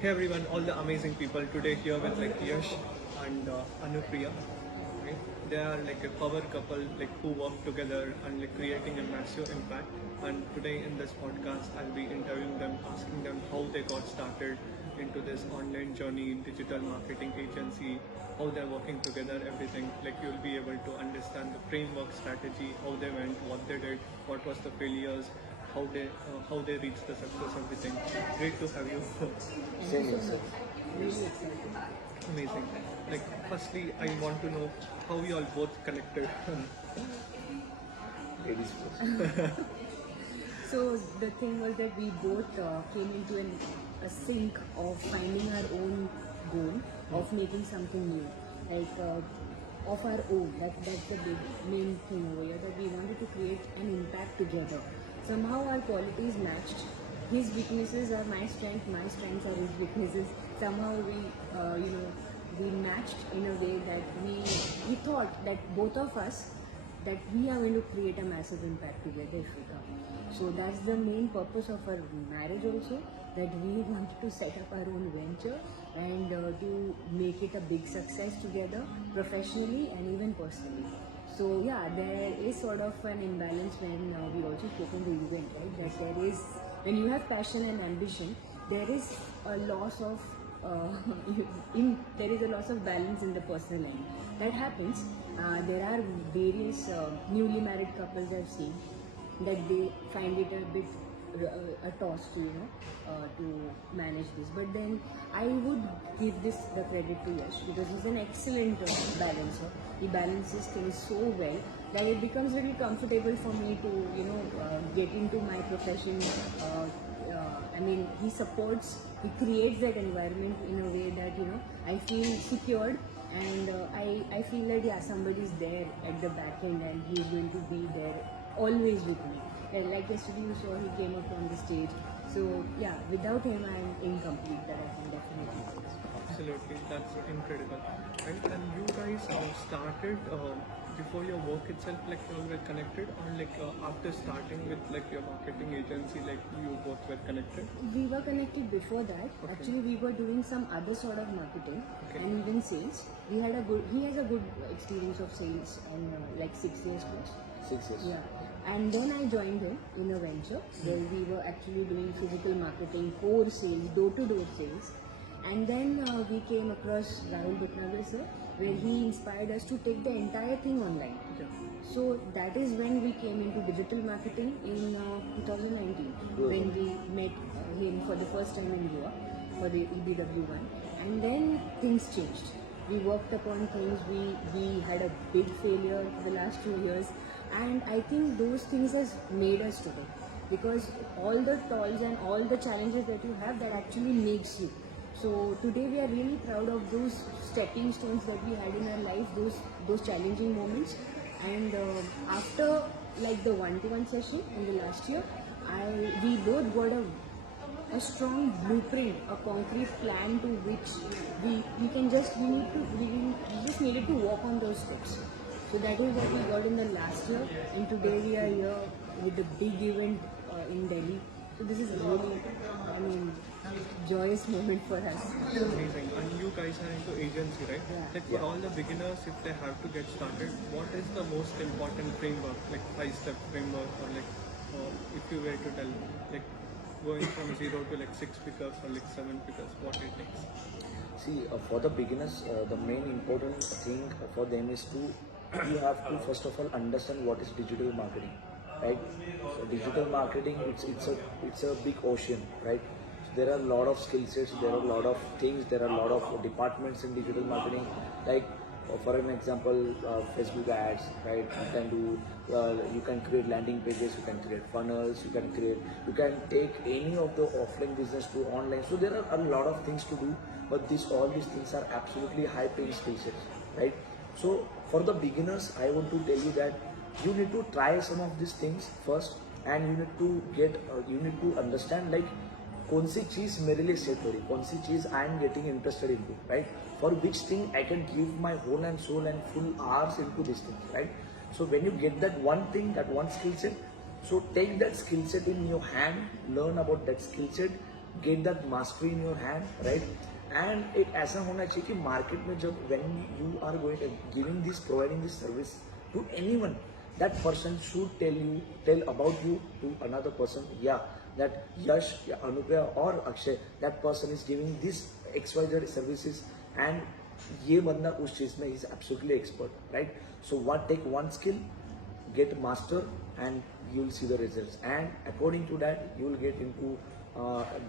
Hey everyone, all the amazing people today here with like Yash and Anupriya. Okay? They are like a power couple like who work together and like creating a massive impact. And today in this podcast, I'll be interviewing them, asking them how they got started into this online journey, digital marketing agency, how they're working together, everything. Like you'll be able to understand the framework strategy, how they went, what they did, what was the failures, how they reached the success, everything. Great to have you. Same here, sir. Really excited. Amazing. Like, firstly, I want to know how you all both connected. Ladies first. So the thing was that we both came into a sync of finding our own goal of making something new, like of our own. That's the big main thing over here, that we wanted to create an impact together. Somehow our qualities matched. His weaknesses are my strength, my strengths are his weaknesses. Somehow we matched in a way that we thought that both of us, that we are going to create a massive impact together if we come. So that's the main purpose of our marriage also, that we wanted to set up our own venture and to make it a big success together, professionally and even personally. So yeah, there is sort of an imbalance when we also spoke in the event, right? That there is, when you have passion and ambition, there is a loss of there is a loss of balance in the personal end. That happens. There are various newly married couples I've seen that they find it a bit a toss to to manage this. But then I would give this the credit to Yash, because he's an excellent balancer. He balances things so well that it becomes very comfortable for me to get into my profession. He supports, he creates that environment in a way that I feel secured, and I feel that somebody's there at the back end and he's going to be there always with me. And like yesterday you saw, he came up on the stage. So yeah, without him I'm incomplete, that I can definitely say. Absolutely, that's incredible. And you guys started before your work itself, like you all were connected, or like after starting with like your marketing agency, like you both were connected? We were connected before that. Okay. Actually, we were doing some other sort of marketing Okay. and even sales. He has a good experience of sales and like 6 years plus. 6 years. Yeah. And then I joined him in a venture where we were actually doing physical marketing, core sales, door-to-door sales. And then we came across Rahul Bhatnagar sir, where he inspired us to take the entire thing online. Yeah. So that is when we came into digital marketing in 2019, when we met him for the first time in Goa for the EBW1. And then things changed. We worked upon things, we had a big failure for the last 2 years, and I think those things has made us today, because all the toils and all the challenges that you have, that actually makes you. So today we are really proud of those stepping stones that we had in our life, those challenging moments. And after like the one-to-one session in the last year, we both got a strong blueprint, a concrete plan to which we just needed to walk on those steps. So that is what we got in the last year, and today we are here with the big event in Delhi. So this is really, joyous moment for us. Amazing. And you guys are into agency, right? Yeah. Like for all the beginners, if they have to get started, what is the most important framework, like 5-step framework, or like if you were to tell, like going from 0 to like 6 figures or like 7 figures, what it takes? See, for the beginners, the main important thing for them is to, you have to first of all understand what is digital marketing, right? So digital marketing, it's a big ocean, right? So there are a lot of skill sets, there are a lot of things, there are a lot of departments in digital marketing, like for an example, Facebook ads, right? You can create landing pages, you can create funnels, you can take any of the offline business to online. So there are a lot of things to do, but all these things are absolutely high paying skill sets, right? So for the beginners, I want to tell you that you need to try some of these things first, and you need to understand like कौन सी चीज मेरे लिए set हो रही, कौन सी चीज I am getting interested into, right? For which thing I can give my whole and soul and full hours into this thing, right? So when you get that one thing, that one skill set, so take that skill set in your hand, learn about that skill set, get that mastery in your hand, right? And it ऐसा होना चाहिए कि market में जब when you are going giving this providing this service to anyone, that person should tell about you to another person. Yeah, that Yash, Anupriya or Akshay, that person is giving this XYZ services and ये बंदा उस चीज में is absolutely expert, right? So what, take one skill, get master, and you will see the results, and according to that you will get into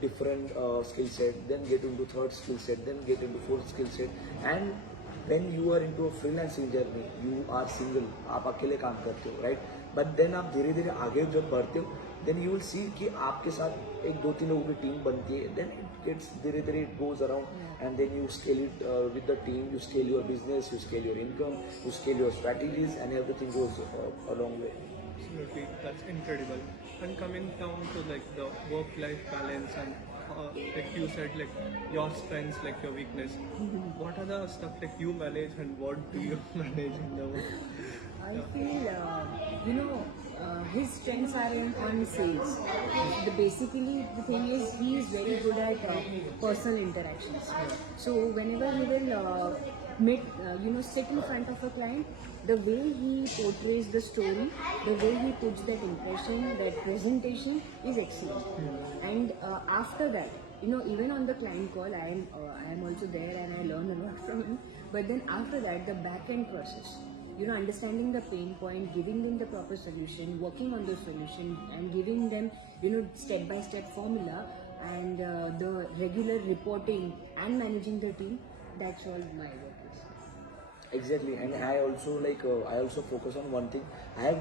different skill set, then get into third skill set, then get into fourth skill set, and when you are into a freelancing journey, you are single, आप अकेले काम करते हो, right? But then आप धीरे धीरे आगे जब बढ़ते हो, then you will see कि आपके साथ एक दो तीन लोगों की टीम बनती है, then it gets धीरे धीरे it goes around, and then you scale it with the team, you scale your business, you scale your income, you scale your strategies, and everything goes a long way. Absolutely, that's incredible. And coming down to like the work-life balance and like you said, like your strengths, like your weakness. What are the stuff like you manage and what do you manage in the work? I feel, his strengths are on sales. Basically, the thing is, he is very good at personal interactions. So whenever he will sit in front of a client, the way he portrays the story, the way he puts that impression, that presentation is excellent. And after that, even on the client call, I am also there and I learn a lot from him. But then after that, the back end process, understanding the pain point, giving them the proper solution, working on the solution, and giving them, step by step formula, and the regular reporting and managing the team. That's all my work is. Exactly, and I also focus on one thing. I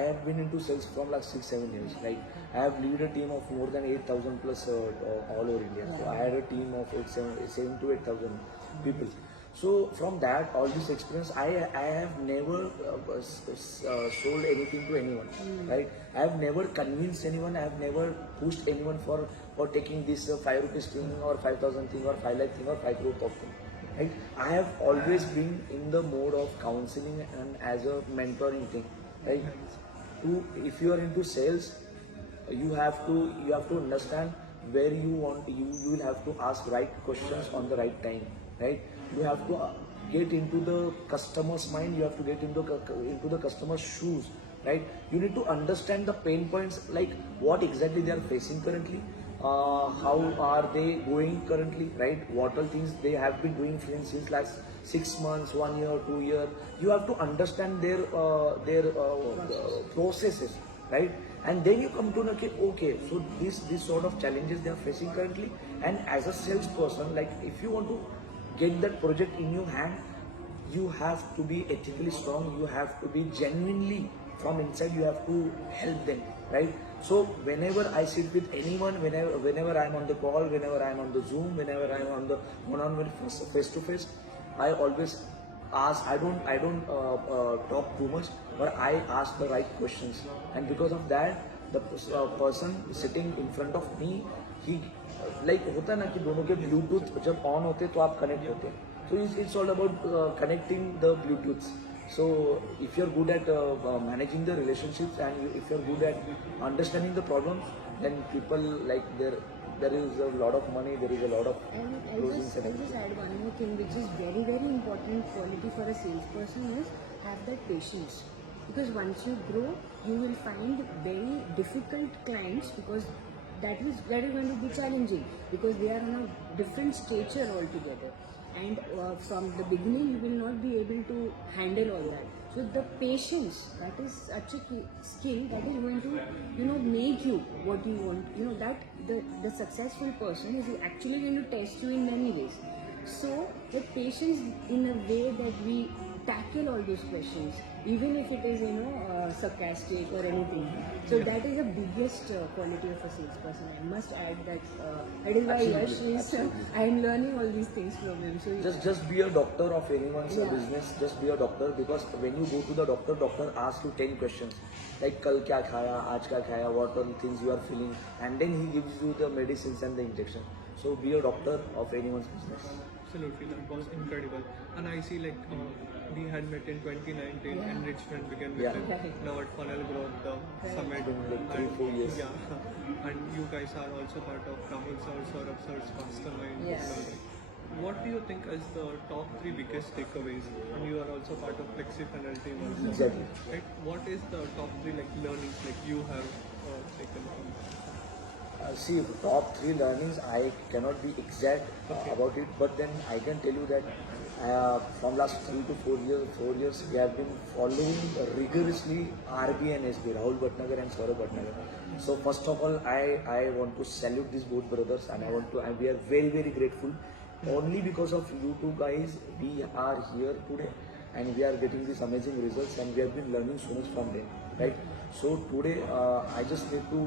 have been into sales from like 6-7 years. Like I have lead a team of more than 8,000 plus all over India. So I had a team of 7 to 8,000 people. So from that, all this experience, I have never sold anything to anyone, right? I have never convinced anyone. I have never pushed anyone for taking this 5 rupees thing or 5,000 thing or 5 lakh thing or 5 crore of thing. Right? I have always been in the mode of counseling and as a mentoring thing, right? If you are into sales, you have to understand where you want. You will have to ask right questions on the right time, right? You have to get into the customer's mind. You have to get into the customer's shoes, right? You need to understand the pain points, like what exactly they are facing currently. How are they going currently, right? What all things they have been doing since last 6 months, 1 year, 2 years. You have to understand their processes, right? And then you come to know, okay, so this sort of challenges they are facing currently. And as a salesperson, like if you want to get that project in your hand, you have to be ethically strong. You have to be genuinely from inside. You have to help them, right? So whenever I sit with anyone, whenever I'm on the call, whenever I'm on the Zoom, whenever I'm on the one-on-one face to face, I always ask. I don't talk too much, but I ask the right questions, and because of that, the person sitting in front of me, he like होता है ना कि दोनों के Bluetooth जब on होते तो आप कनेक्ट होते हैं. So it's all about connecting the Bluetooths. So if you're good at managing the relationships and if you're good at understanding the problems, then people like there is a lot of money, there is a lot of I'll just add one more thing, which is very, very important quality for a salesperson is have that patience. Because once you grow, you will find very difficult clients because that is going to be challenging because they are on a different stature altogether. And from the beginning, you will not be able to handle all that. So the patience, that is such a skill that is going to, make you what you want. That the successful person is actually going to test you in many ways. So the patience in a way that we tackle all those questions, even if it is, sarcastic or anything. So that is the biggest quality of a salesperson. I must add that. That is why Yash is. I am learning all these things from him. So just be a doctor of anyone's business. Just be a doctor, because when you go to the doctor asks you 10 questions, like कल क्या खाया, आज क्या खाया, what all things you are feeling, and then he gives you the medicines and the injection. So be a doctor of anyone's business. Absolutely, that was incredible. And I see like we had met in 2019 Yeah. and Richmond began with Yeah. it. Right. Now at Funnel Growth Summit. Been like 3-4 And- years. Yeah. And you guys are also part of Rahul Sir, Saurabh Sir's mastermind. Yeah. and all that. What do you think is the top 3 biggest takeaways? And you are also part of Flexi Funnel team also. Exactly. Right? What is the top 3 like learnings like you have taken from that? See, top 3 learnings, I cannot be exact about it, but then I can tell you that from last 3 to 4 years, we have been following rigorously RB and SB, Rahul Bhatnagar and Saurabh Bhatnagar. So first of all, I want to salute these both brothers, and we are very, very grateful. Only because of you two guys, we are here today, and we are getting these amazing results, and we have been learning so much from them, right? So today, I just need to,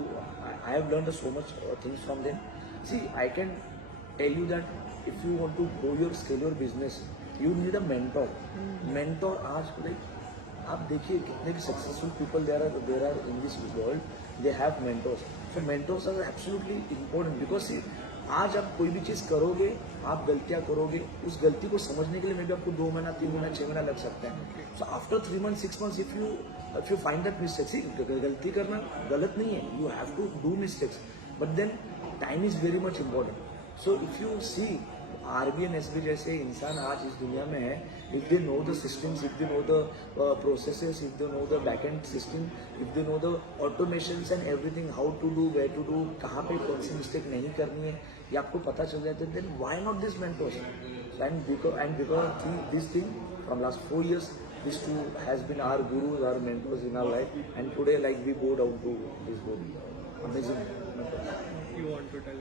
I have learned so much things from them. See, I can tell you that if you want to grow your scale your business, you need a mentor. Mentor आज like आप देखिए कितने भी successful people there are in this world, they have mentors. So mentors are absolutely important because आज आप कोई भी चीज़ करोगे, आप गलतियां करोगे, उस गलती को समझने के लिए मे भी आपको 2 महीना 3 महीना 6 महीना लग सकता है. So after 3 months 6 months if you find that mistakes, गलती करना गलत नहीं है, you have to do mistakes, but then time is very much important. So if you see RB and SB जैसे इंसान आज इस दुनिया में है, if they know the systems, if they know the processes, if they know the back end system, if they know the automations and everything, how to do, where to do, कहाँ पे कौन सी मिस्टेक नहीं करनी है, ये आपको पता चल जाता है, then why not this mentors. And because this thing from last 4 years, these two has been our gurus, our mentors in our life, and today like we go down to this both amazing mentors. You want to tell?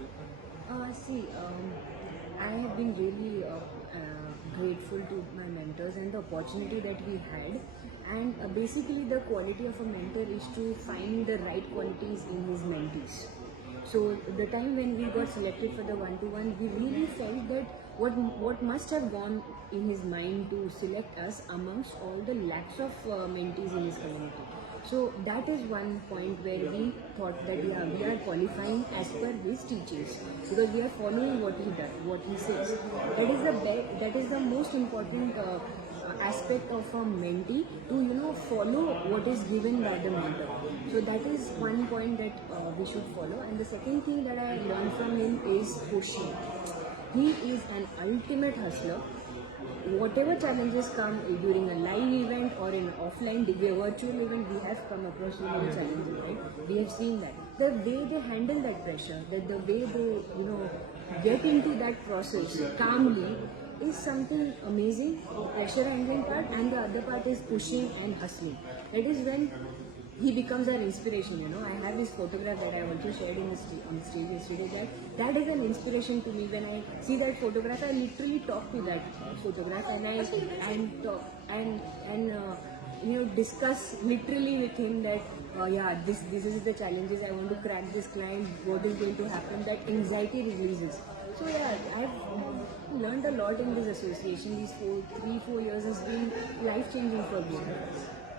I have been really grateful to my mentors and the opportunity that we had. And basically, the quality of a mentor is to find the right qualities in his mentees. So the time when we got selected for the one-to-one, we really felt that what must have gone in his mind to select us amongst all the lakhs of mentees in his community. So that is one point where we thought that we are qualifying as per his teachings, because we are following what he does, what he says. That is the most important aspect of a mentee, to follow what is given by the mentor. So that is one point that we should follow. And the second thing that I learned from him is pushing. He is an ultimate hustler. Whatever challenges come during a live event or in offline virtual event, we have come across so many challenges, right? We have seen that. The way they handle that pressure, the way they get into that process calmly is something amazing. Pressure handling part, and the other part is pushing and hustling. That is when he becomes our inspiration. I have this photograph that I also shared on the stage yesterday. That is an inspiration to me. When I see that photograph, I literally talk to that photograph, and discuss literally with him that this is the challenges. I want to crack this client. What is going to happen? That anxiety releases. So I've learned a lot in this association. These 3-4 years has been life changing for me.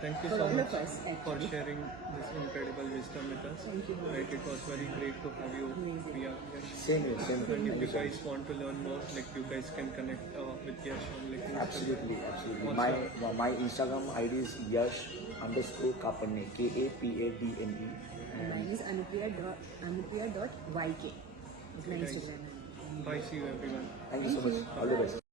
Thank you For so all much of us, for actually. sharing this incredible wisdom with us. Thank you. Right, it was very great to have you. Amazing. Priya, Yash. Same here, same here. And if Thank you you so guys much. want to learn more, like you guys can connect with Yash on like Instagram. Absolutely. Also- My Instagram ID is Yash_Kapanne, KAPADNE. And mine is anupriya.yk. It's my Instagram. Bye, see you everyone. Thank you so much. All the best.